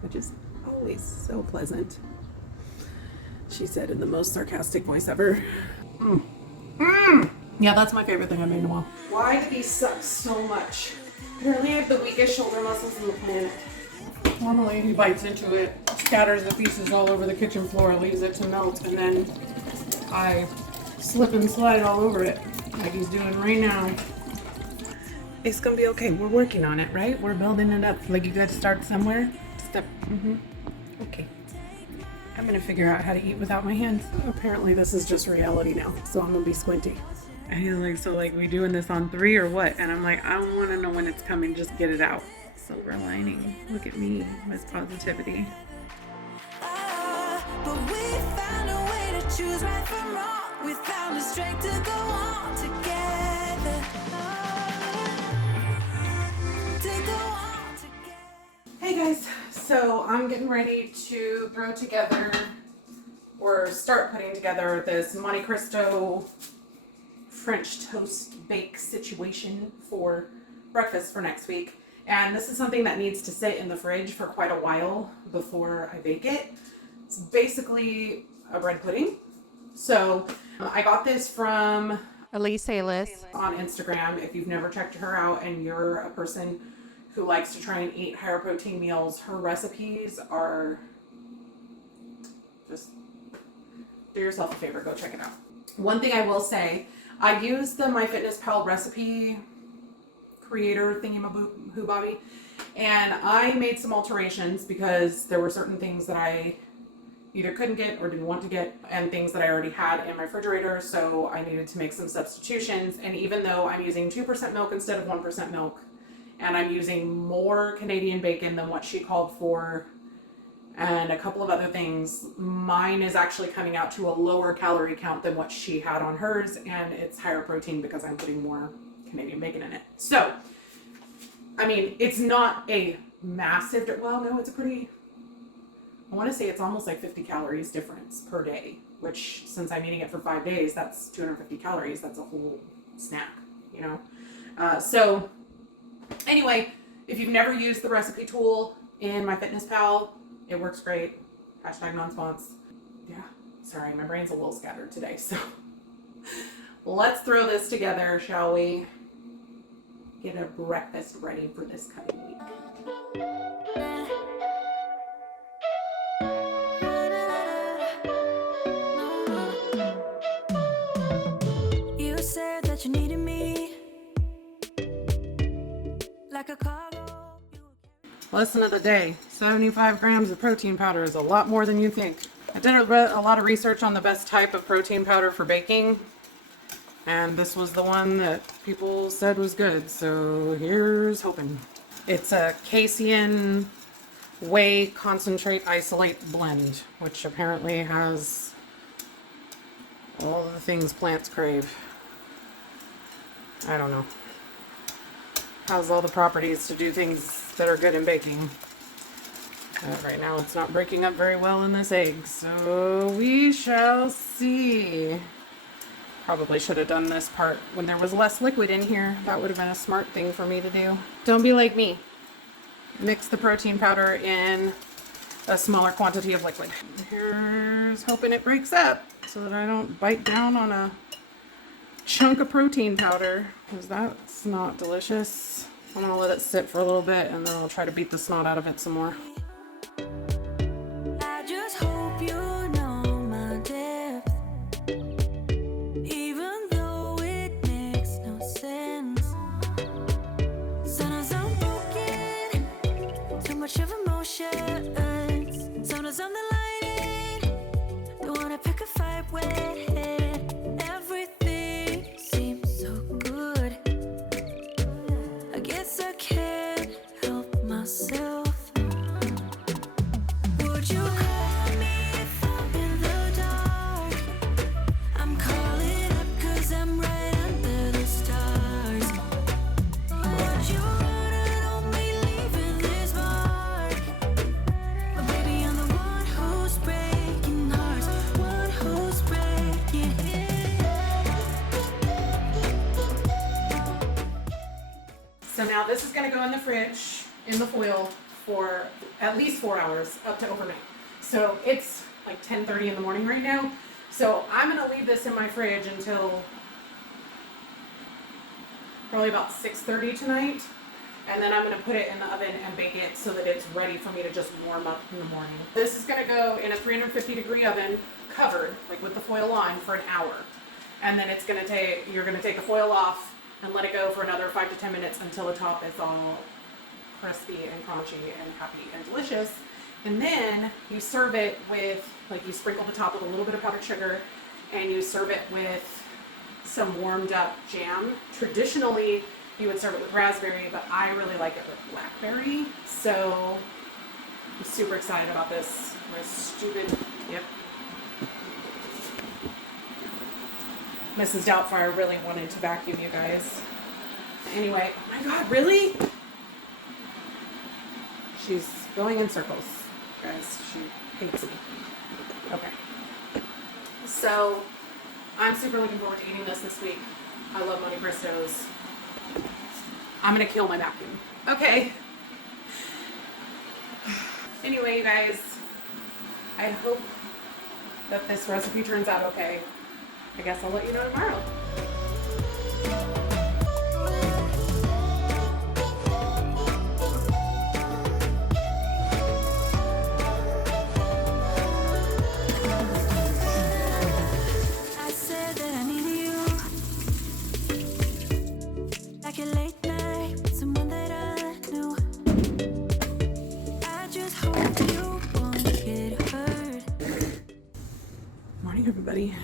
which is always so pleasant. She said in the most sarcastic voice ever. Yeah, that's my favorite thing I've made in a while. Why do these suck so much? Apparently I have the weakest shoulder muscles in the planet. Normally he bites into it, scatters the pieces all over the kitchen floor, leaves it to melt, and then I slip and slide all over it like he's doing right now. It's gonna be okay. We're working on it, right? We're building it up. Like, you gotta start somewhere. Step. Okay. I'm gonna figure out how to eat without my hands. Apparently this is just reality now, so I'm gonna be squinty. And he's like, so like we doing this on 3 or what? And I'm like, I don't wanna know when it's coming, just get it out. Silver lining. Look at me, Miss Positivity. But we found a way to choose right from wrong. We found the strength to go on together. Hey guys, so I'm getting ready to throw together or start putting together this Monte Cristo French toast bake situation for breakfast for next week. And this is something that needs to sit in the fridge for quite a while before I bake it. It's basically a bread pudding. So I got this from Elise Salis on Instagram. If you've never checked her out and you're a person who likes to try and eat higher protein meals, her recipes are just, do yourself a favor, go check it out. One thing I will say, I used the MyFitnessPal recipe creator thingy-mabobby, and I made some alterations because there were certain things that I either couldn't get or didn't want to get, and things that I already had in my refrigerator, so I needed to make some substitutions. And even though I'm using 2% milk instead of 1% milk, and I'm using more Canadian bacon than what she called for, and a couple of other things, mine is actually coming out to a lower calorie count than what she had on hers, and it's higher protein because I'm putting more Canadian bacon in it. So, I mean, it's not a massive, well, no, it's a pretty, I want to say it's almost like 50 calories difference per day, which since I'm eating it for 5 days, that's 250 calories. That's a whole snack, you know? So anyway, if you've never used the recipe tool in MyFitnessPal, it works great. Hashtag non-spons. Yeah, sorry, my brain's a little scattered today. So let's throw this together, shall we? Get a breakfast ready for this coming week. You said that you needed me like a cargo. Lesson of the day, 75 grams of protein powder is a lot more than you think. I did a lot of research on the best type of protein powder for baking, and this was the one that people said was good, so here's hoping. It's a casein whey concentrate isolate blend, which apparently has all the things plants crave. I don't know. Has all the properties to do things that are good in baking. Right now it's not breaking up very well in this egg, so we shall see. Probably should have done this part when there was less liquid in here. That would have been a smart thing for me to do. Don't be like me. Mix the protein powder in a smaller quantity of liquid. Here's hoping it breaks up so that I don't bite down on a chunk of protein powder, because that's not delicious. I'm gonna let it sit for a little bit and then I'll try to beat the snot out of it some more. I just hope you know my depth, even though it makes no sense. Sometimes I'm broken, too much of emotion. Sometimes I'm the lighting, don't wanna pick a fight with. Everything seems so good. I guess I can't help myself. Would you call me if I'm in the dark? I'm calling up 'cause I'm right under the stars. Would you run on me leaving this mark? But baby, I'm the one who's breaking hearts, one who's breaking So now this is gonna go in the fridge, in the foil, for at least 4 hours up to overnight. So it's like 10:30 in the morning right now. So I'm gonna leave this in my fridge until probably about 6:30 tonight. And then I'm gonna put it in the oven and bake it so that it's ready for me to just warm up in the morning. This is gonna go in a 350-degree oven, covered, like with the foil on, for an hour. And then you're gonna take the foil off and let it go for another 5 to 10 minutes until the top is all crispy and crunchy and happy and delicious. And then you serve it with, like, you sprinkle the top with a little bit of powdered sugar and you serve it with some warmed up jam. Traditionally, you would serve it with raspberry, but I really like it with blackberry. So I'm super excited about this. My stupid, yep. Mrs. Doubtfire really wanted to vacuum, you guys. Anyway, oh my God, really? She's going in circles, guys. She hates me. Okay. So I'm super looking forward to eating this week. I love Monte Cristos. I'm gonna kill my vacuum. Okay. Anyway, you guys, I hope that this recipe turns out okay. I guess I'll let you know tomorrow. I said that I need you, like a late night, someone that I knew. I just hope you won't get hurt. Morning, everybody.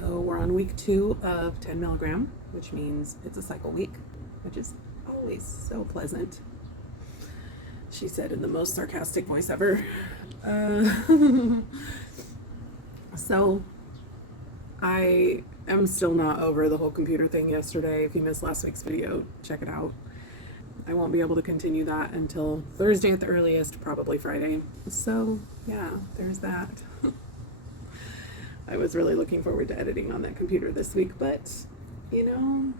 So we're on week 2 of 10 milligram, which means it's a cycle week, which is always so pleasant. She said in the most sarcastic voice ever. So I am still not over the whole computer thing yesterday. If you missed last week's video, check it out. I won't be able to continue that until Thursday at the earliest, probably Friday. So yeah, there's that. I was really looking forward to editing on that computer this week, but you know,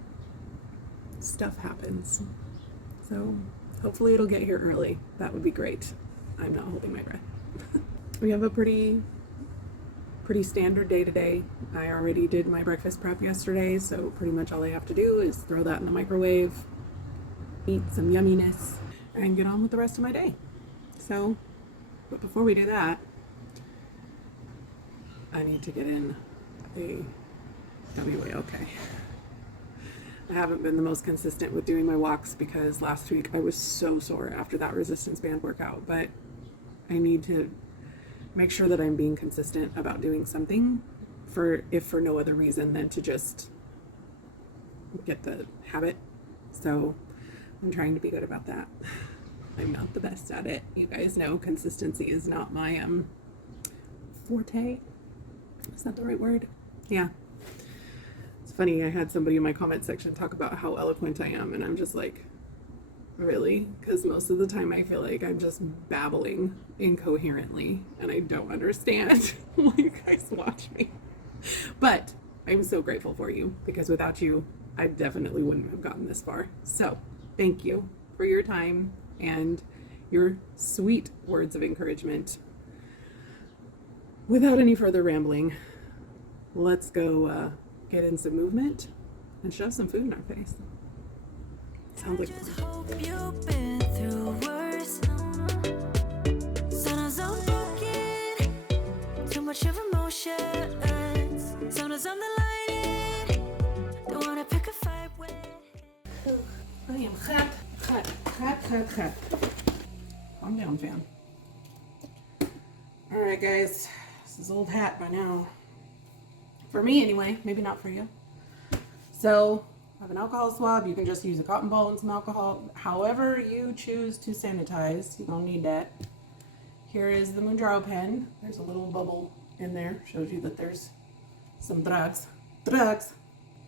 stuff happens. So hopefully it'll get here early. That would be great. I'm not holding my breath. We have a pretty standard day today. I already did my breakfast prep yesterday, so pretty much all I have to do is throw that in the microwave, eat some yumminess, and get on with the rest of my day. So, but before we do that, I need to get in a WAOK. I haven't been the most consistent with doing my walks because last week I was so sore after that resistance band workout, but I need to make sure that I'm being consistent about doing something if for no other reason than to just get the habit. So I'm trying to be good about that. I'm not the best at it. You guys know consistency is not my forte. Is that the right word? Yeah. It's funny, I had somebody in my comment section talk about how eloquent I am, and I'm just like, really? Because most of the time I feel like I'm just babbling incoherently, and I don't understand why you guys watch me. But I'm so grateful for you, because without you, I definitely wouldn't have gotten this far. So, thank you for your time and your sweet words of encouragement. Without any further rambling, let's go get in some movement and shove some food in our face. Sounds like Just fun. hope you've been through worse. Sometimes I'm broken, too much of emotions. Sometimes I'm the lightning, don't wanna pick a fight with. I am hot. Calm down, fam. All right, guys. This is old hat by now. For me, anyway. Maybe not for you. So, I have an alcohol swab. You can just use a cotton ball and some alcohol. However you choose to sanitize, you don't need that. Here is the Mounjaro pen. There's a little bubble in there. Shows you that there's some drugs. There's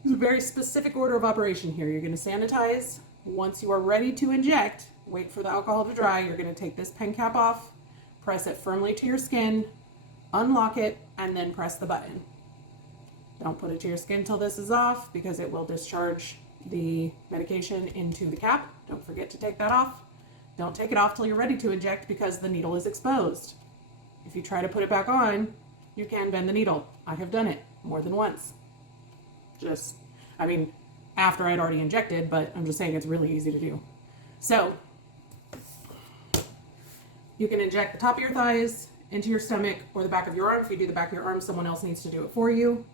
a very specific order of operation here. You're going to sanitize. Once you are ready to inject, wait for the alcohol to dry. You're going to take this pen cap off, press it firmly to your skin, unlock it, and then press the button. Don't put it to your skin till this is off because it will discharge the medication into the cap. Don't forget to take that off. Don't take it off till you're ready to inject because the needle is exposed. If you try to put it back on, you can bend the needle. I have done it more than once. After I'd already injected, but I'm just saying it's really easy to do. So, you can inject the top of your thighs into your stomach or the back of your arm. If you do the back of your arm, someone else needs to do it for you.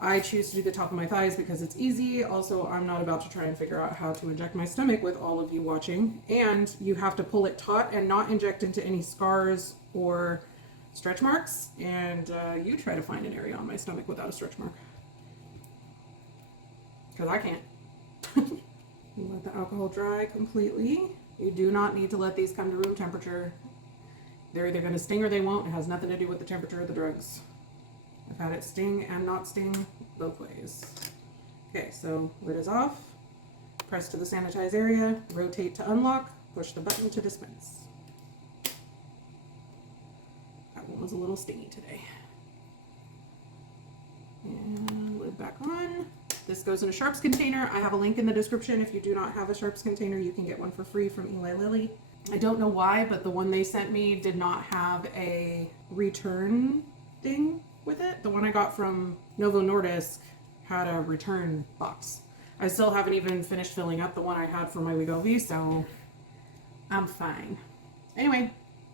I choose to do the top of my thighs because it's easy. Also, I'm not about to try and figure out how to inject my stomach with all of you watching. And you have to pull it taut and not inject into any scars or stretch marks. And you try to find an area on my stomach without a stretch mark. Because I can't. You let the alcohol dry completely. You do not need to let these come to room temperature. They're either going to sting or they won't. It has nothing to do with the temperature of the drugs. I've had it sting and not sting both ways. Okay, so lid is off. Press to the sanitized area. Rotate to unlock. Push the button to dispense. That one was a little stingy today. And lid back on. This goes in a Sharps container. I have a link in the description. If you do not have a Sharps container, you can get one for free from Eli Lilly. I don't know why, but the one they sent me did not have a return thing with it. The one I got from Novo Nordisk had a return box. I still haven't even finished filling up the one I had for my Wegovy, so I'm fine. Anyway,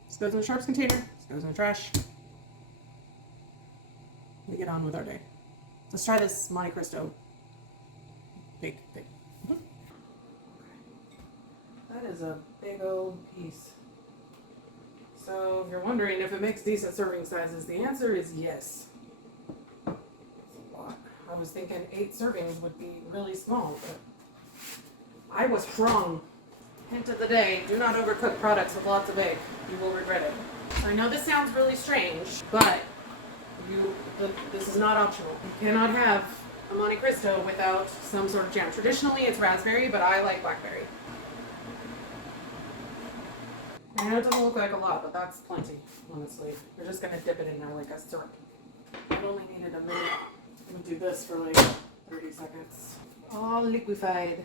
this goes in the Sharps container. This goes in the trash. We get on with our day. Let's try this Monte Cristo. Big thing. That is a big old piece. So if you're wondering if it makes decent serving sizes, the answer is yes. It's a lot. I was thinking 8 servings would be really small, but I was wrong. Hint of the day, do not overcook products with lots of egg. You will regret it. So I know this sounds really strange, but this is not optional. You cannot have a Monte Cristo without some sort of jam. Traditionally it's raspberry, but I like blackberry. I know it doesn't look like a lot, but that's plenty, honestly. We're just gonna dip it in there like a syrup. It only needed a minute. I'm gonna do this for like 30 seconds. All liquefied.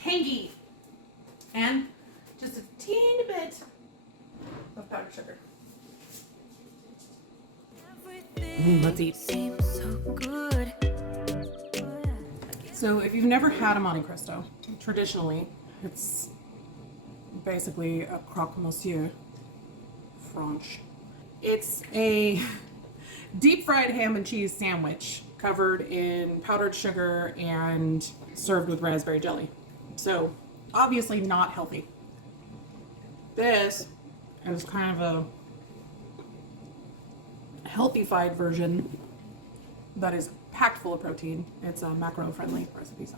Tangy! And just a teeny bit of powdered sugar. Let's eat. So if you've never had a Monte Cristo, traditionally it's basically a croque monsieur French. It's a deep fried ham and cheese sandwich covered in powdered sugar and served with raspberry jelly. So obviously not healthy. This is kind of a healthy-fied version that is packed full of protein. It's a macro-friendly recipe, so.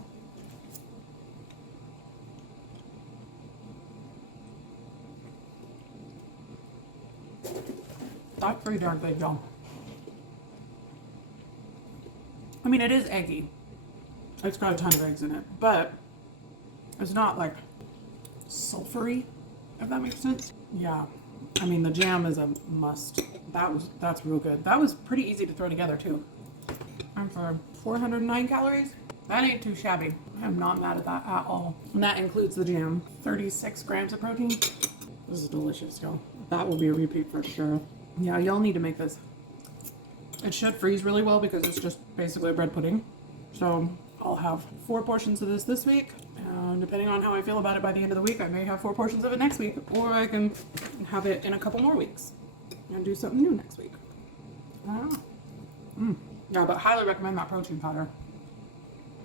That's pretty darn good, y'all. I mean, it is eggy. It's got a ton of eggs in it, but it's not like sulfury, if that makes sense. Yeah, I mean, the jam is a must. That's real good. That was pretty easy to throw together too. And for 409 calories, that ain't too shabby. I'm not mad at that at all. And that includes the jam. 36 grams of protein. This is delicious, y'all. That will be a repeat for sure. Yeah, y'all need to make this. It should freeze really well because it's just basically a bread pudding. So I'll have 4 portions of this week. Depending on how I feel about it by the end of the week, I may have 4 portions of it next week, or I can have it in a couple more weeks and do something new next week. I don't know. Yeah, but highly recommend that protein powder.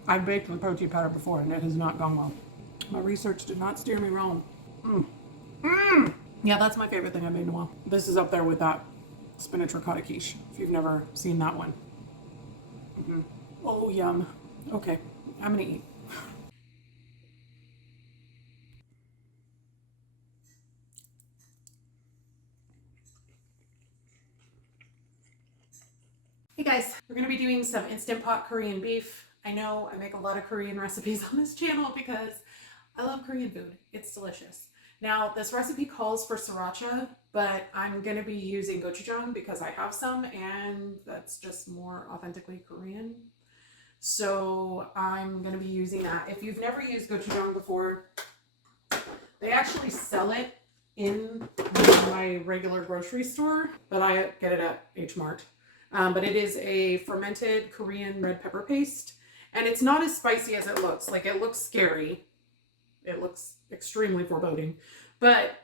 I've baked with protein powder before and it has not gone well. My research did not steer me wrong. Yeah, that's my favorite thing I've made in a while. This is up there with that spinach ricotta quiche, if you've never seen that one. Oh, yum. Okay, I'm gonna eat. Hey guys, we're gonna be doing some Instant Pot Korean beef. I know I make a lot of Korean recipes on this channel because I love Korean food. It's delicious. Now, this recipe calls for sriracha, but I'm gonna be using gochujang because I have some and that's just more authentically Korean. So I'm going to be using that. If you've never used gochujang before, they actually sell it in my regular grocery store, but I get it at H Mart. But it is a fermented Korean red pepper paste, and it's not as spicy as it looks. Like, it looks scary. It looks extremely foreboding, but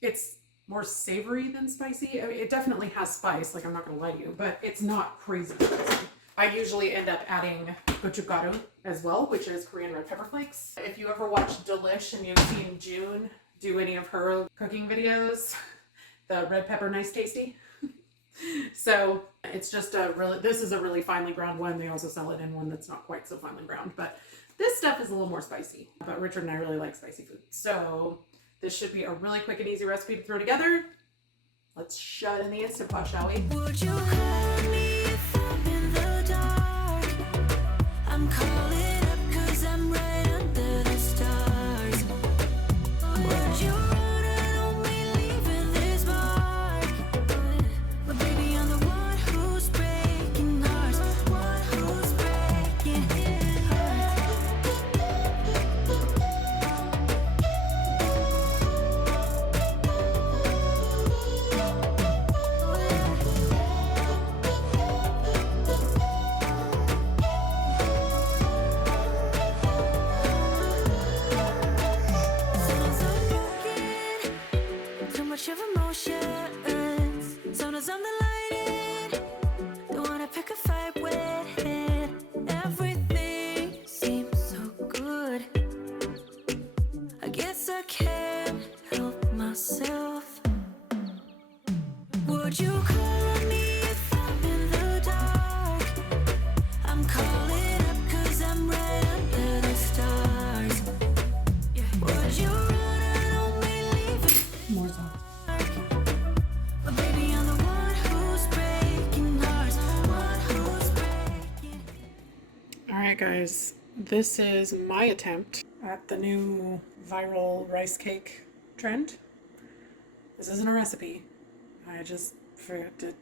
it's more savory than spicy. I mean, it definitely has spice, like, I'm not going to lie to you, but it's not crazy spicy. I usually end up adding gochugaru as well, which is Korean red pepper flakes. If you ever watched Delish and you've seen June do any of her cooking videos, the red pepper nice tasty. So it's just this is a really finely ground one. They also sell it in one that's not quite so finely ground, but this stuff is a little more spicy. But Richard and I really like spicy food. So this should be a really quick and easy recipe to throw together. Let's shut in the Instant Pot, shall we? Would you call me if I'm in the dark? I'm calling up 'cause I'm right under the stars. Would you run on me leaving this mark? But baby, I'm the one who's breaking hearts, one who's breaking hearts. Too much of emotions. Sometimes I'm the lighting, don't wanna pick a fight with. Everything seems so good. I guess I can't help myself. Would you call me if I'm in the dark? I'm calling up 'cause I'm right under the stars. Would you run on me leaving? More sauce. But baby, I'm the one who's breaking hearts, one who's breaking. All right, guys, this is my attempt at the new viral rice cake trend. This isn't a recipe. I just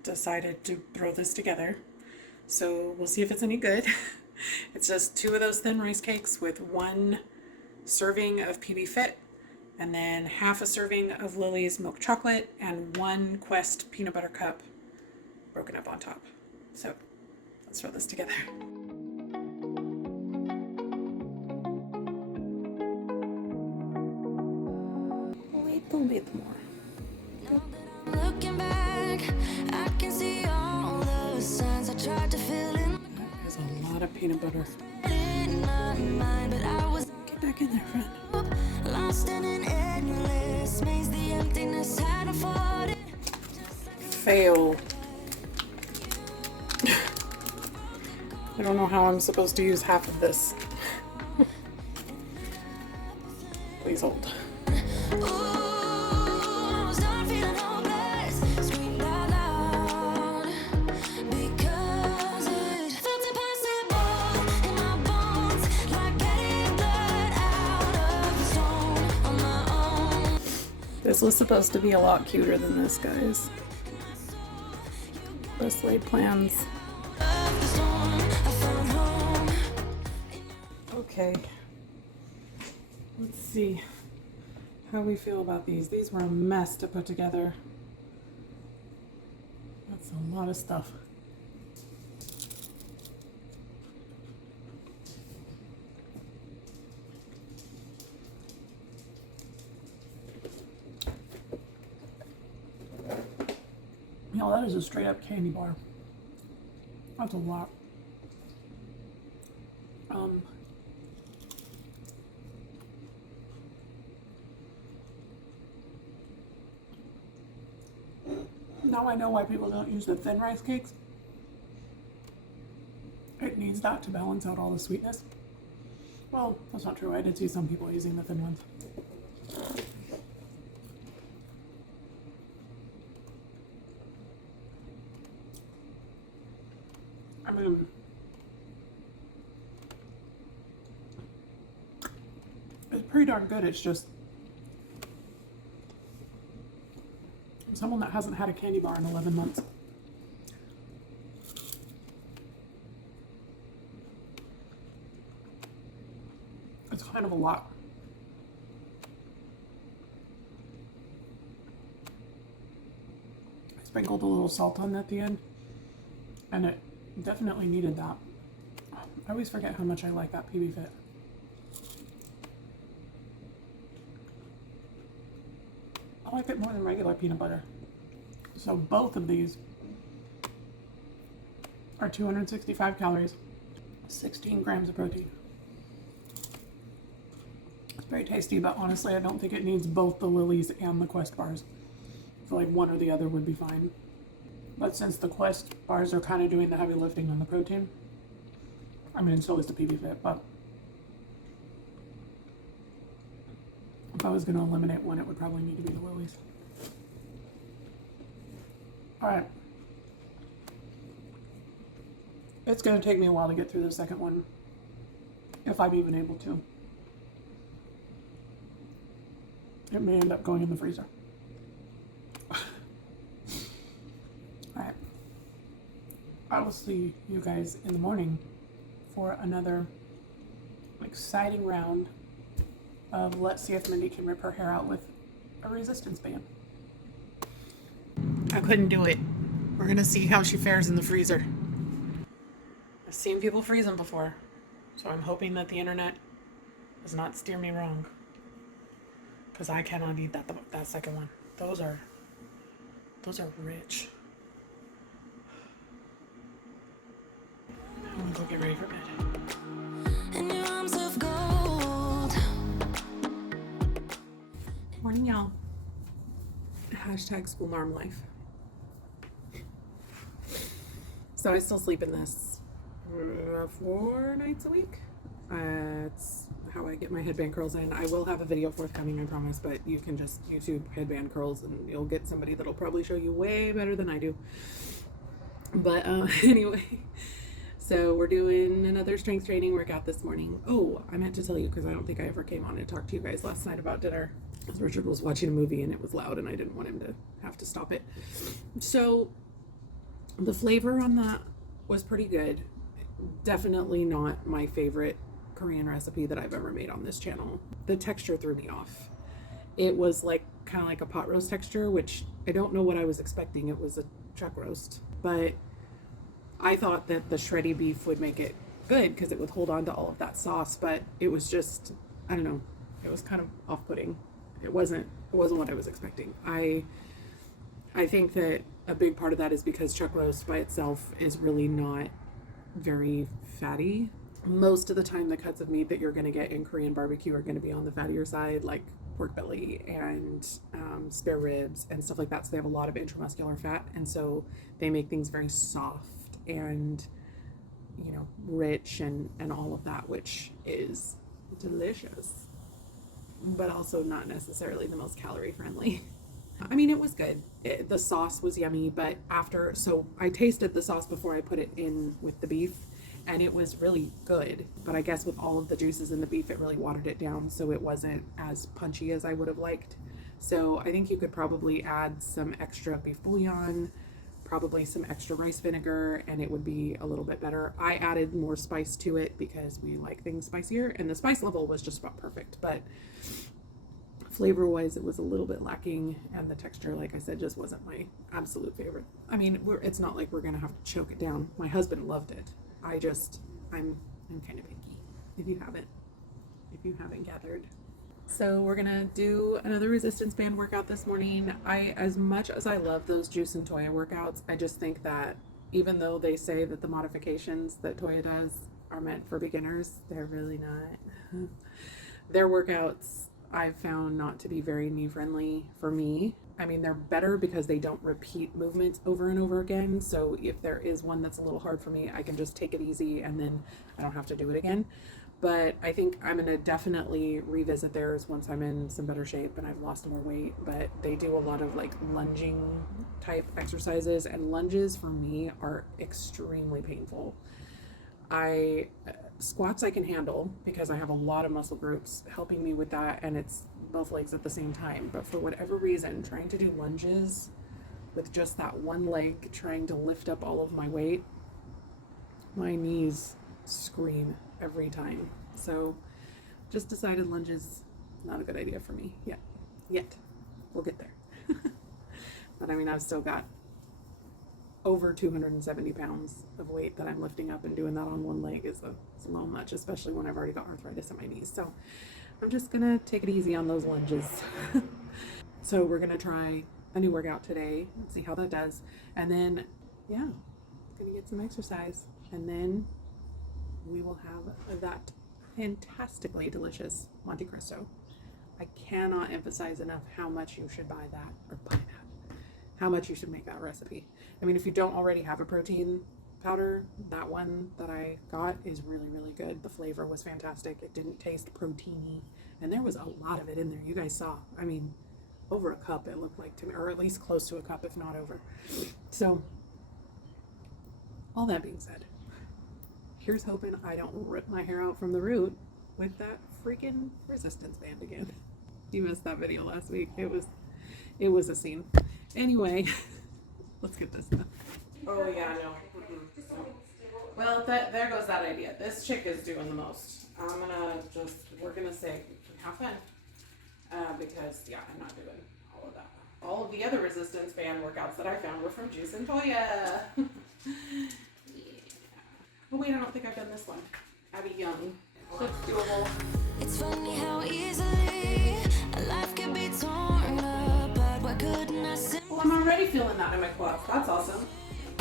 decided to throw this together. So we'll see if it's any good. It's just 2 of those thin rice cakes with 1 serving of PB Fit, and then half a serving of Lily's milk chocolate, and 1 Quest peanut butter cup broken up on top. So let's throw this together. Wait a bit more. Now that I'm looking back, I can see all the signs I tried to fill in That is a lot of peanut butter. my mind, but I was Get back in there, friend. lost in an endless maze. The emptiness had afforded. Fail. I don't know how I'm supposed to use half of this. Please hold. Ooh, I was done feeling hopeless. Screamed out loud because it felt impossible in my bones, like getting blood out of the stone on my own. This was supposed to be a lot cuter than this, guys. Best laid plans. Of the storm, I found home. Okay. Let's see how we feel about these. These were a mess to put together. That's a lot of stuff. You know, that is a straight up candy bar. That's a lot. Now I know why people don't use the thin rice cakes. It needs that to balance out all the sweetness. Well, that's not true. I did see some people using the thin ones. I mean, it's pretty darn good. It's just someone that hasn't had a candy bar in 11 months. kind of a lot. I sprinkled a little salt on at the end, and it definitely needed that. I always forget how much I like that PB Fit. I like it more than regular peanut butter. So both of these are 265 calories, 16 grams of protein. It's very tasty, but honestly, I don't think it needs both the Lily's and the Quest bars. I feel like one or the other would be fine. But since the Quest bars are kind of doing the heavy lifting on the protein, I mean, so is the PB Fit, but if I was going to eliminate one, it would probably need to be the Lily's. Alright. It's going to take me a while to get through the second one, if I'm even able to. It may end up going in the freezer. Alright. I will see you guys in the morning for another exciting round of let's see if Mindy can rip her hair out with a resistance band. I couldn't do it. We're gonna see how she fares in the freezer. I've seen people freeze them before, so I'm hoping that the internet does not steer me wrong, because I cannot eat that second one. Those are rich. I'm gonna go get ready for bed. In your arms of gold. Morning, y'all. Hashtag school norm life. So I still sleep in this 4 nights a week. It's how I get my headband curls in. I will have a video forthcoming, I promise, but you can just YouTube headband curls and you'll get somebody that'll probably show you way better than I do. But anyway, so we're doing another strength training workout this morning. Oh, I meant to tell you, because I don't think I ever came on and talked to you guys last night about dinner. Richard was watching a movie and it was loud and I didn't want him to have to stop it. So the flavor on that was pretty good. Definitely not my favorite Korean recipe that I've ever made on this channel. The texture threw me off. It was like kind of like a pot roast texture, which I don't know what I was expecting. It was a chuck roast, but I thought that the shreddy beef would make it good because it would hold on to all of that sauce, but it was just, I don't know, it was kind of off-putting. It wasn't what I was expecting. I think that a big part of that is because chuck roast by itself is really not very fatty. Most of the time the cuts of meat that you're going to get in Korean barbecue are going to be on the fattier side, like pork belly and spare ribs and stuff like that. So they have a lot of intramuscular fat, and so they make things very soft and, you know, rich and all of that, which is delicious, but also not necessarily the most calorie friendly. I mean, it was good. The sauce was yummy, but so I tasted the sauce before I put it in with the beef, and it was really good. But I guess with all of the juices in the beef, it really watered it down, so it wasn't as punchy as I would have liked. So I think you could probably add some extra beef bouillon, probably some extra rice vinegar, and it would be a little bit better. I added more spice to it because we like things spicier, and the spice level was just about perfect, but flavor wise it was a little bit lacking, and the texture, like I said, just wasn't my absolute favorite. I mean, it's not like we're gonna have to choke it down. My husband loved it. I'm kind of picky, if you haven't gathered. So we're gonna do another resistance band workout this morning. As much as I love those Juice and Toya workouts, I just think that even though they say that the modifications that Toya does are meant for beginners, they're really not. Their workouts I've found not to be very knee friendly for me. I mean, they're better because they don't repeat movements over and over again. So if there is one that's a little hard for me, I can just take it easy and then I don't have to do it again. But I think I'm going to definitely revisit theirs once I'm in some better shape and I've lost more weight. But they do a lot of like lunging type exercises, and lunges for me are extremely painful. Squats I can handle because I have a lot of muscle groups helping me with that, and it's both legs at the same time. But for whatever reason, trying to do lunges with just that one leg, trying to lift up all of my weight, my knees scream every time. So Just decided lunge is not a good idea for me yet. We'll get there. But I mean, I've still got over 270 pounds of weight that I'm lifting up, and doing that on one leg is a little much, especially when I've already got arthritis in my knees. So I'm just gonna take it easy on those lunges. So we're gonna try a new workout today, see how that does, and then yeah, gonna get some exercise, and then we will have that fantastically delicious Monte Cristo. I cannot emphasize enough how much you should buy that, or buy that, how much you should make that recipe. I mean, if you don't already have a protein powder, that one that I got is really, really good. The flavor was fantastic. It didn't taste proteiny, and there was a lot of it in there. You guys saw, I mean, over a cup it looked like to me, or at least close to a cup, if not over. So all that being said, here's hoping I don't rip my hair out from the root with that freaking resistance band again. You missed that video last week. It was a scene. Anyway, let's get this done. Oh yeah, no. Well, there goes that idea. This chick is doing the most. We're gonna say have fun. Because yeah, I'm not doing all of that. All of the other resistance band workouts that I found were from Juice and Toya. Yeah. Oh wait, I don't think I've done this one. Abby Young. Looks doable. It's funny how easily a life can be torn apart. Why couldn't I Well, I'm already feeling that in my quads. That's awesome.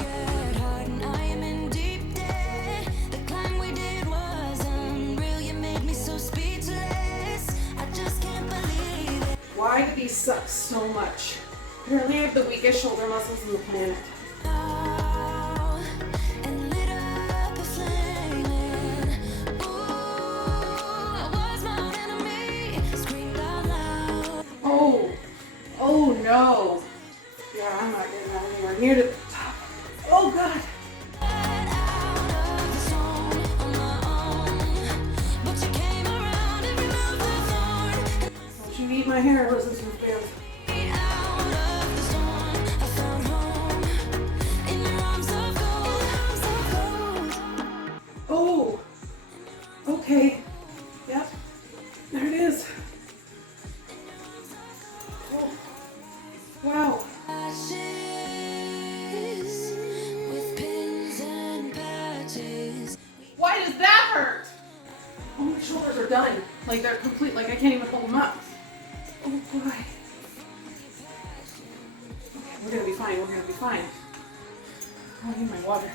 get hard and I am in deep debt? The climb we did was unreal. You made me so speechless. I just can't believe it. Why do these suck so much? Apparently I have the weakest shoulder muscles in the planet. And lit up a flame. Ooh, I was my own enemy. Screamed out loud. Oh no. Yeah, I'm not getting that anywhere near the top. Oh god. Out of the zone on my own. But you came around and removed the thorn. Don't you eat my hair, resistance bands. Out of the storm, I found home in your arms of gold. Oh. Okay. Yep. There it is. Oh. Wow. Ashes with pins and patches. Why does that hurt? Oh, my shoulders are done. Like they're complete. Like I can't even hold them up. Oh boy. Okay, we're gonna be fine. We're gonna be fine. Oh, I need my water.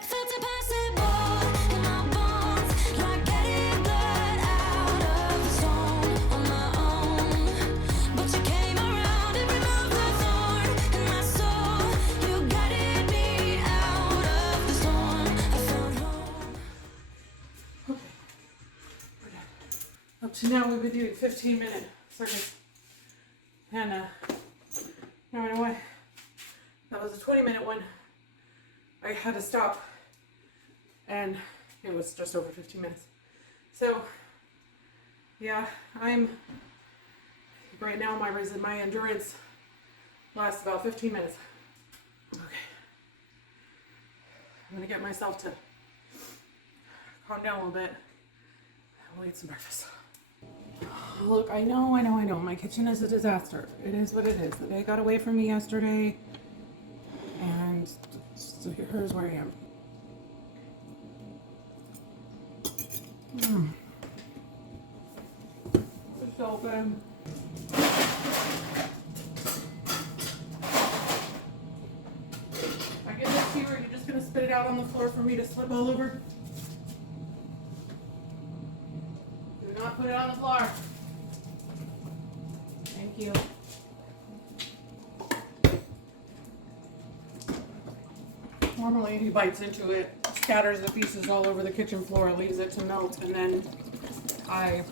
Felt impossible in my bones, like getting blood out of the stone on my own. But you came around and removed the thorn in my soul. You guided me out of the storm. I found home. Okay. We're done. Up to now, we've been doing 15-minute circuits. And now I know why. That was a 20-minute one. I had to stop. And it was just over 15 minutes. So, yeah, right now my endurance lasts about 15 minutes. Okay. I'm gonna get myself to calm down a little bit. We'll eat some breakfast. Look, I know. My kitchen is a disaster. It is what it is. The day got away from me yesterday. And so here's where I am. It's so good. I give this to you, or are you just gonna spit it out on the floor for me to slip all over? Do not put it on the floor. Thank you. Normally he bites into it, scatters the pieces all over the kitchen floor, leaves it to melt, and then I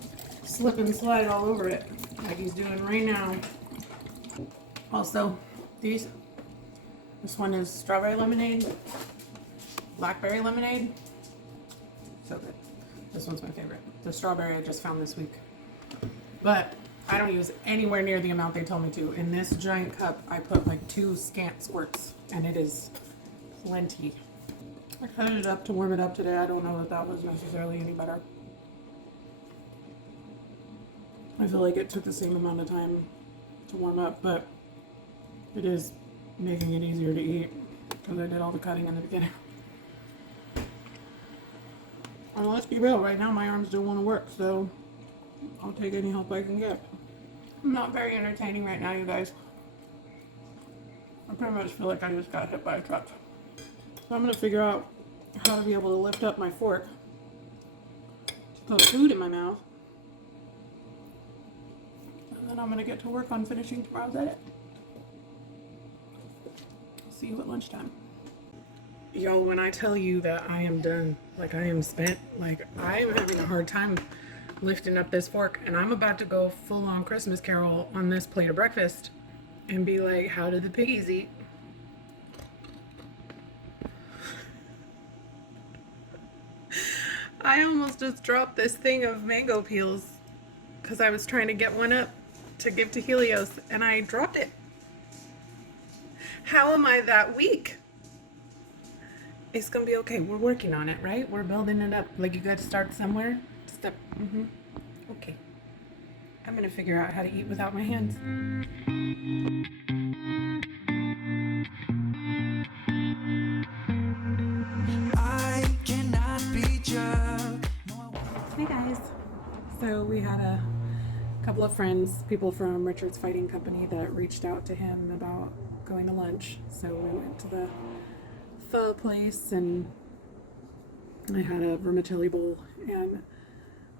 slip and slide all over it, like he's doing right now. Also, this one is strawberry lemonade, blackberry lemonade. So good. This one's my favorite. The strawberry I just found this week. But I don't use anywhere near the amount they told me to. In this giant cup, I put like 2 scant squirts, and it is plenty. I cut it up to warm it up today. I don't know that that was necessarily any better. I feel like it took the same amount of time to warm up, but it is making it easier to eat because I did all the cutting in the beginning. And let's be real, right now my arms don't want to work, so I'll take any help I can get. I'm not very entertaining right now, you guys. I pretty much feel like I just got hit by a truck. So I'm going to figure out how to be able to lift up my fork to put food in my mouth. And then I'm going to get to work on finishing tomorrow's edit. See you at lunchtime. Y'all, when I tell you that I am done, like I am spent, like I am having a hard time lifting up this fork, and I'm about to go full on Christmas Carol on this plate of breakfast and be like, how did the piggies eat? I almost just dropped this thing of mango peels because I was trying to get one up to give to Helios, and I dropped it. How am I that weak? It's gonna be okay. We're working on it, right? We're building it up. Like, you gotta start somewhere. Step. Okay. I'm gonna figure out how to eat without my hands. I cannot be judged. Hey guys. So we had a couple of friends, people from Richard's Fighting Company, that reached out to him about going to lunch. So we went to the pho place and I had a vermicelli bowl, and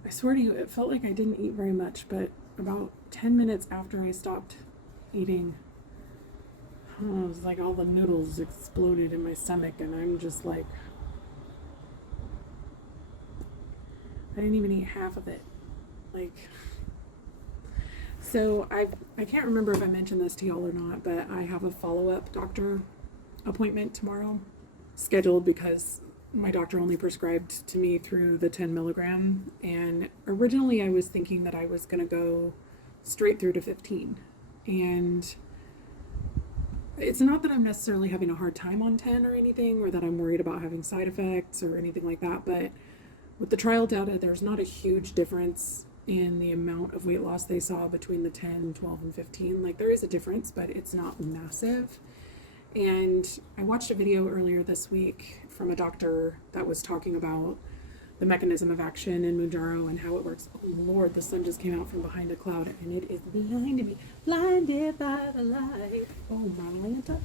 I swear to you, it felt like I didn't eat very much, but about 10 minutes after I stopped eating, I don't know, it was like all the noodles exploded in my stomach, and I'm just like, I didn't even eat half of it. Like, so I can't remember if I mentioned this to y'all or not, but I have a follow-up doctor appointment tomorrow scheduled because my doctor only prescribed to me through the 10 milligram, and originally I was thinking that I was going to go straight through to 15, and it's not that I'm necessarily having a hard time on 10 or anything, or that I'm worried about having side effects or anything like that, but with the trial data, there's not a huge difference in the amount of weight loss they saw between the 10, 12, and 15. Like, there is a difference, but it's not massive. And I watched a video earlier this week from a doctor that was talking about the mechanism of action in Mounjaro and how it works. Oh Lord, the sun just came out from behind a cloud and it is blinding me. Blinded by the light. Oh, my Lanta.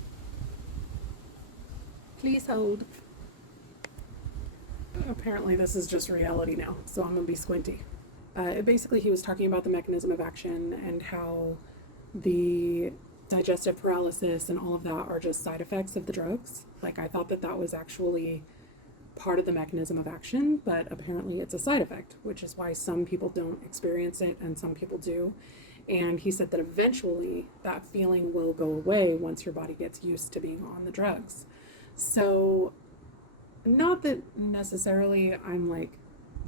Please hold. Apparently this is just reality now, so I'm gonna be squinty. Basically, he was talking about the mechanism of action and how the digestive paralysis and all of that are just side effects of the drugs. Like, I thought that that was actually part of the mechanism of action, but apparently it's a side effect, which is why some people don't experience it and some people do. And he said that eventually that feeling will go away once your body gets used to being on the drugs. So, not that necessarily I'm like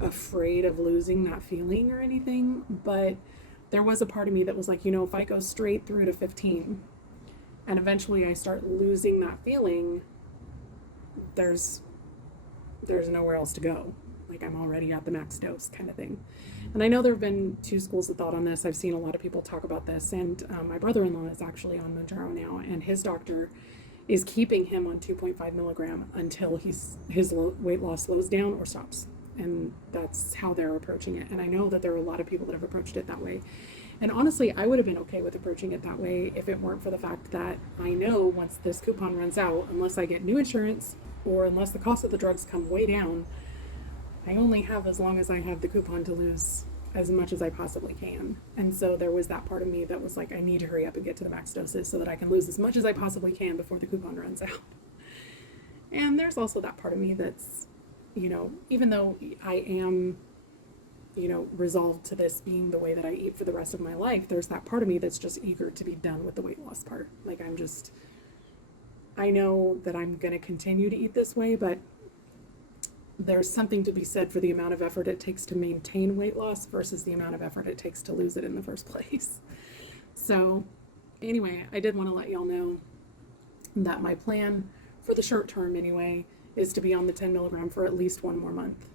afraid of losing that feeling or anything, but there was a part of me that was like, you know, if I go straight through to 15 and eventually I start losing that feeling, there's nowhere else to go. Like, I'm already at the max dose kind of thing. And I know there have been two schools of thought on this. I've seen a lot of people talk about this, and my brother-in-law is actually on Mounjaro now, and his doctor is keeping him on 2.5 milligram until his weight loss slows down or stops. And that's how they're approaching it. And I know that there are a lot of people that have approached it that way. And honestly, I would have been okay with approaching it that way if it weren't for the fact that I know once this coupon runs out, unless I get new insurance or unless the cost of the drugs come way down, I only have as long as I have the coupon to lose as much as I possibly can. And so there was that part of me that was like, I need to hurry up and get to the max doses so that I can lose as much as I possibly can before the coupon runs out. And there's also that part of me that's, you know, even though I am, you know, resolved to this being the way that I eat for the rest of my life, there's that part of me that's just eager to be done with the weight loss part. Like, I know that I'm going to continue to eat this way, but there's something to be said for the amount of effort it takes to maintain weight loss versus the amount of effort it takes to lose it in the first place. So anyway, I did want to let y'all know that my plan for the short term anyway, is to be on the 10 milligram for at least one more month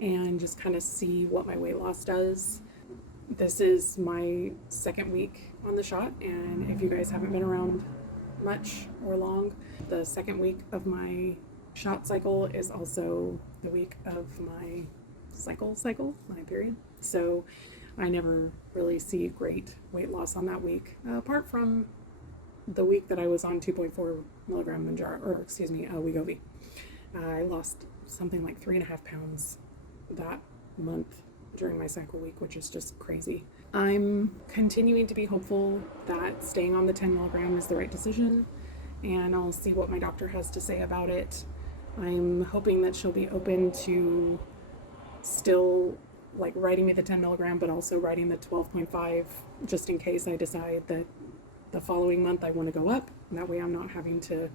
and just kind of see what my weight loss does. This is my second week on the shot, and if you guys haven't been around much or long, the second week of my shot cycle is also the week of my my period. So I never really see great weight loss on that week, apart from the week that I was on 2.4 milligram Mounjaro, Wegovy. I lost something like 3.5 pounds that month during my cycle week, which is just crazy. I'm continuing to be hopeful that staying on the 10 milligram is the right decision, and I'll see what my doctor has to say about it. I'm hoping that she'll be open to still like writing me the 10 milligram, but also writing the 12.5 just in case I decide that the following month I want to go up. And that way I'm not having to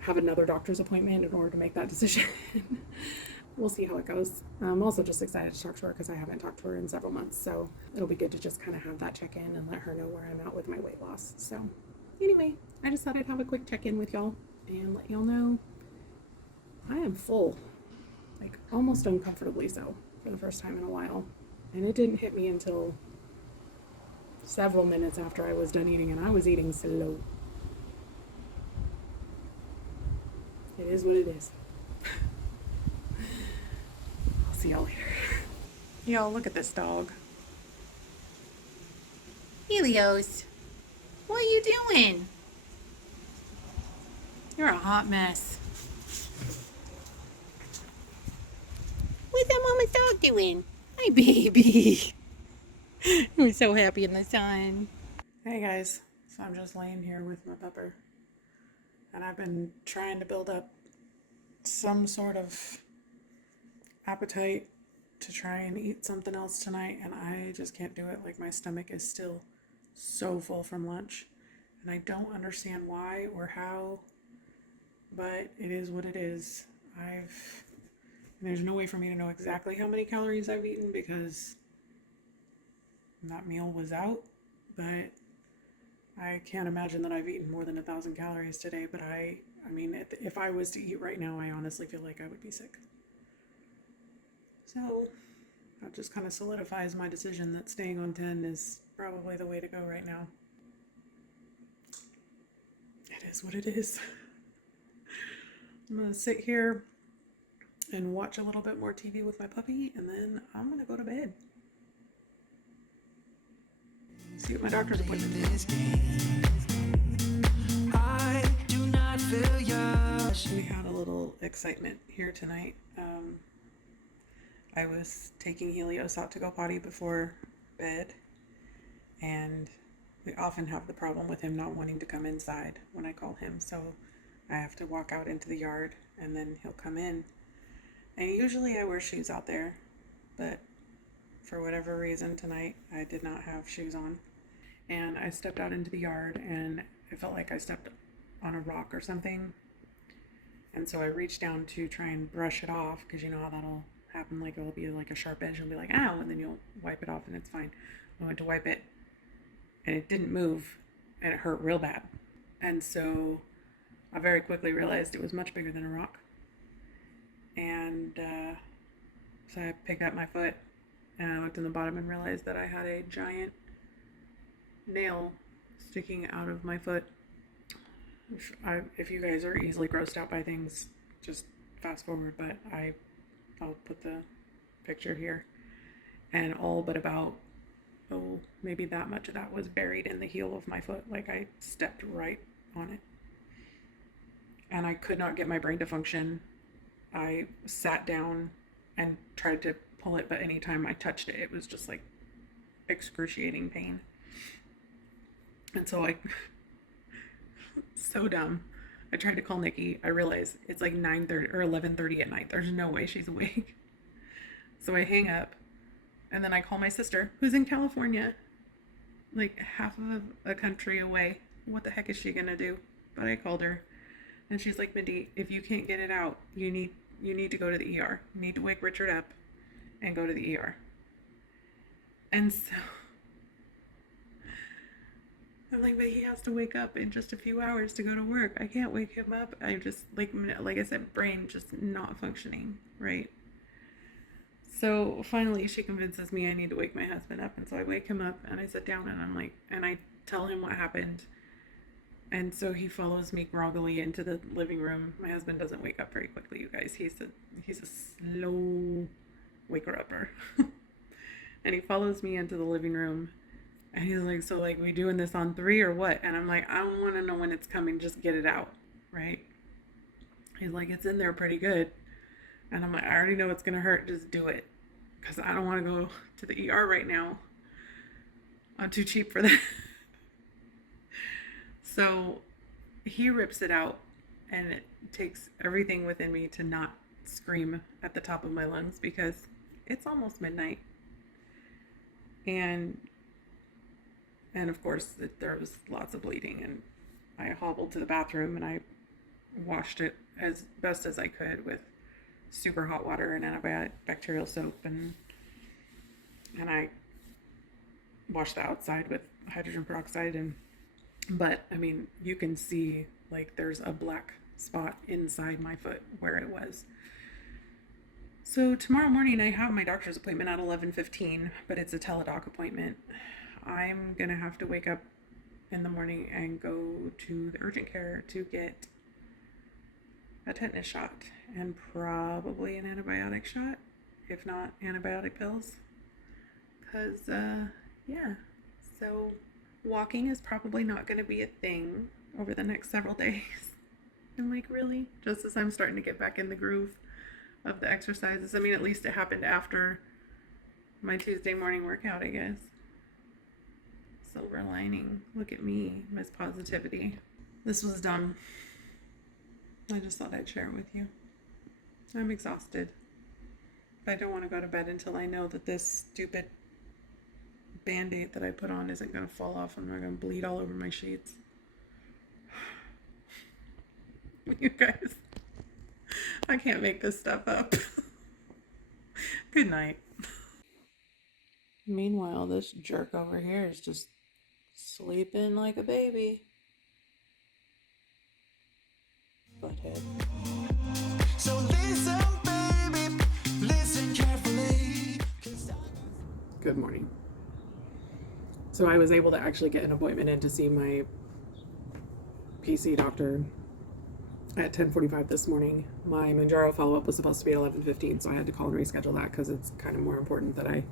have another doctor's appointment in order to make that decision. We'll see how it goes. I'm also just excited to talk to her because I haven't talked to her in several months. So it'll be good to just kind of have that check-in and let her know where I'm at with my weight loss. So anyway, I just thought I'd have a quick check-in with y'all and let y'all know I am full, like almost uncomfortably so, for the first time in a while. And it didn't hit me until several minutes after I was done eating, and I was eating slow. It is what it is. I'll see y'all later. Y'all, look at this dog. Helios, what are you doing? You're a hot mess. What's that mama's dog doing? Hi, baby. He was so happy in the sun. Hey, guys. So I'm just laying here with my pupper. And I've been trying to build up some sort of appetite to try and eat something else tonight. And I just can't do it. Like, my stomach is still so full from lunch. And I don't understand why or how. But it is what it is. There's no way for me to know exactly how many calories I've eaten because that meal was out, but I can't imagine that I've eaten more than 1,000 calories today. But I mean, if I was to eat right now, I honestly feel like I would be sick. So that just kind of solidifies my decision that staying on 10 is probably the way to go right now. It is what it is. I'm going to sit here and watch a little bit more TV with my puppy, and then I'm going to go to bed. See what my doctor's appointment is. I do not feel yours. We had a little excitement here tonight. I was taking Helios out to go potty before bed, and we often have the problem with him not wanting to come inside when I call him, so I have to walk out into the yard and then he'll come in. And usually I wear shoes out there, but for whatever reason tonight I did not have shoes on. And I stepped out into the yard and it felt like I stepped on a rock or something. And so I reached down to try and brush it off, because you know how that'll happen, like it'll be like a sharp edge and be like, ow, and then you'll wipe it off and it's fine. I went to wipe it and it didn't move and it hurt real bad. And so I very quickly realized it was much bigger than a rock. And so I picked up my foot and I looked in the bottom and realized that I had a giant nail sticking out of my foot. If you guys are easily grossed out by things, just fast forward, but I'll put the picture here. And all but about, maybe that much of that was buried in the heel of my foot. Like I stepped right on it. And I could not get my brain to function. I sat down and tried to pull it, but anytime I touched it, it was just like excruciating pain. And so so dumb. I tried to call Nikki. I realized it's like 9:30 or 11:30 at night. There's no way she's awake. So I hang up and then I call my sister, who's in California, like half of a country away. What the heck is she gonna do? But I called her and she's like, Mindy, if you can't get it out, you need to go to the ER. You need to wake Richard up and go to the ER. And so I'm like, but he has to wake up in just a few hours to go to work. I can't wake him up. I just, like I said, brain just not functioning, right? So finally she convinces me I need to wake my husband up. And so I wake him up and I sit down and I'm like, and I tell him what happened. And so he follows me groggily into the living room. My husband doesn't wake up very quickly, you guys. He's a slow waker-upper. And he follows me into the living room. And he's like, so like, we doing this on 3 or what? And I'm like, I don't want to know when it's coming. Just get it out, right? He's like, it's in there pretty good. And I'm like, I already know it's going to hurt. Just do it. Because I don't want to go to the ER right now. I'm too cheap for that. So he rips it out. And it takes everything within me to not scream at the top of my lungs. Because it's almost midnight. And of course, there was lots of bleeding. And I hobbled to the bathroom. And I washed it as best as I could with super hot water and antibacterial soap, and I washed the outside with hydrogen peroxide, but I mean, you can see like there's a black spot inside my foot where it was. So tomorrow morning I have my doctor's appointment at 11:15, but it's a teledoc appointment. I'm gonna have to wake up in the morning and go to the urgent care to get a tetanus shot and probably an antibiotic shot, if not antibiotic pills, because yeah, so walking is probably not going to be a thing over the next several days. I'm like, really? Just as I'm starting to get back in the groove of the exercises. I mean, at least it happened after my Tuesday morning workout, I guess. Silver lining. Look at me, Miss Positivity. This was dumb. I just thought I'd share it with you. I'm exhausted. I don't want to go to bed until I know that this stupid Band-Aid that I put on isn't going to fall off and I'm not going to bleed all over my sheets. You guys, I can't make this stuff up. Good night. Meanwhile, this jerk over here is just sleeping like a baby. Butthead. So listen, baby, listen carefully. Good morning. So I was able to actually get an appointment in to see my PC doctor at 10:45 this morning. My Mounjaro follow-up was supposed to be at 11:15, so I had to call and reschedule that because it's kind of more important that I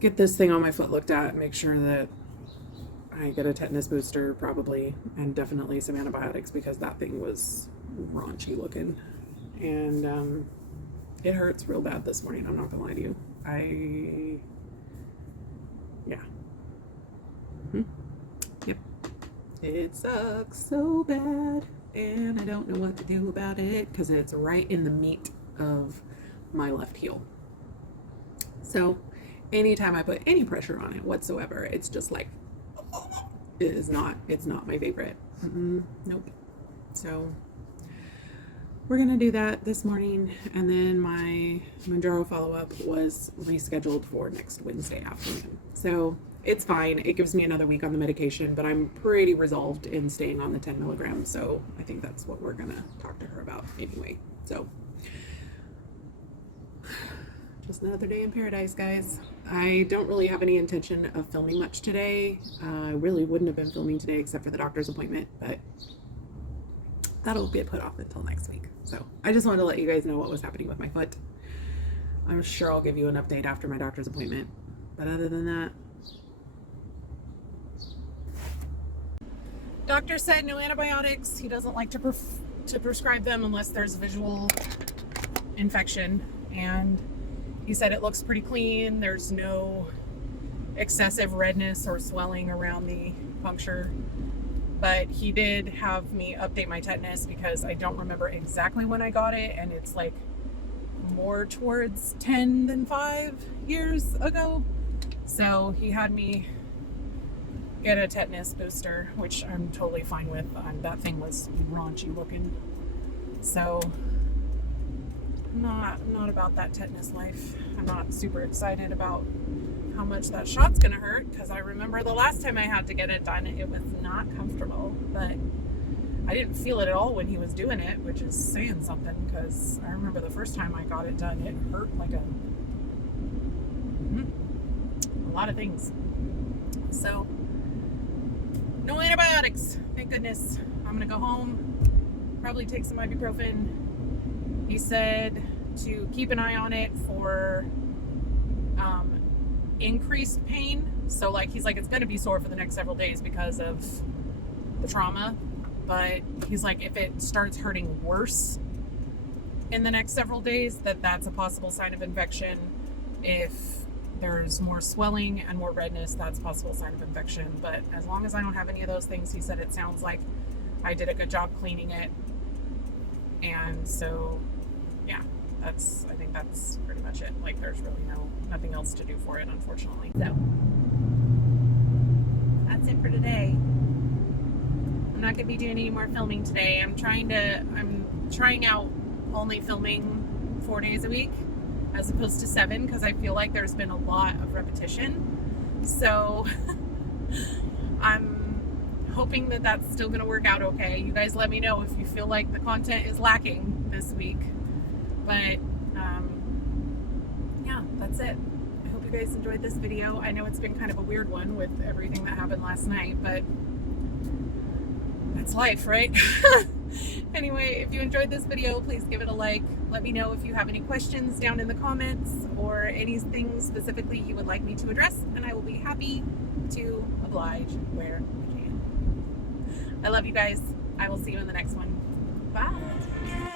get this thing on my foot looked at, make sure that I get a tetanus booster probably, and definitely some antibiotics because that thing was raunchy looking. And it hurts real bad this morning, I'm not gonna lie to you. Yep. It sucks so bad, and I don't know what to do about it because it's right in the meat of my left heel. So anytime I put any pressure on it whatsoever, it's just like, it's not my favorite. Nope. So we're gonna do that this morning, and then my Mounjaro follow-up was rescheduled for next Wednesday afternoon. So it's fine. It gives me another week on the medication, but I'm pretty resolved in staying on the 10 milligrams. So I think that's what we're gonna talk to her about anyway. So just another day in paradise, guys. I don't really have any intention of filming much today. I really wouldn't have been filming today except for the doctor's appointment, but that'll get put off until next week. So I just wanted to let you guys know what was happening with my foot. I'm sure I'll give you an update after my doctor's appointment. But other than that, doctor said no antibiotics. He doesn't like to prescribe them unless there's visual infection. And he said it looks pretty clean. There's no excessive redness or swelling around the puncture. But he did have me update my tetanus because I don't remember exactly when I got it. And it's like more towards 10 than 5 years ago. So he had me get a tetanus booster, which I'm totally fine with. That thing was raunchy looking. So I'm not about that tetanus life. I'm not super excited about how much that shot's gonna hurt, because I remember the last time I had to get it done, it was not comfortable, but I didn't feel it at all when he was doing it, which is saying something, because I remember the first time I got it done, it hurt like a lot of things. So, no antibiotics, thank goodness. I'm gonna go home, probably take some ibuprofen. He said to keep an eye on it for increased pain. So like, he's like, it's gonna be sore for the next several days because of the trauma. But he's like, if it starts hurting worse in the next several days, that's a possible sign of infection. If there's more swelling and more redness, that's a possible sign of infection. But as long as I don't have any of those things, he said it sounds like I did a good job cleaning it. And so, yeah, I think that's pretty much it. Like, there's really nothing else to do for it, unfortunately. So, that's it for today. I'm not going to be doing any more filming today. I'm trying out only filming 4 days a week as opposed to 7, because I feel like there's been a lot of repetition. So I'm hoping that that's still going to work out okay. You guys let me know if you feel like the content is lacking this week. But yeah, that's it. I hope you guys enjoyed this video. I know it's been kind of a weird one with everything that happened last night, but that's life, right? Anyway, if you enjoyed this video, please give it a like. Let me know if you have any questions down in the comments or anything specifically you would like me to address, and I will be happy to oblige where I can. I love you guys. I will see you in the next one. Bye.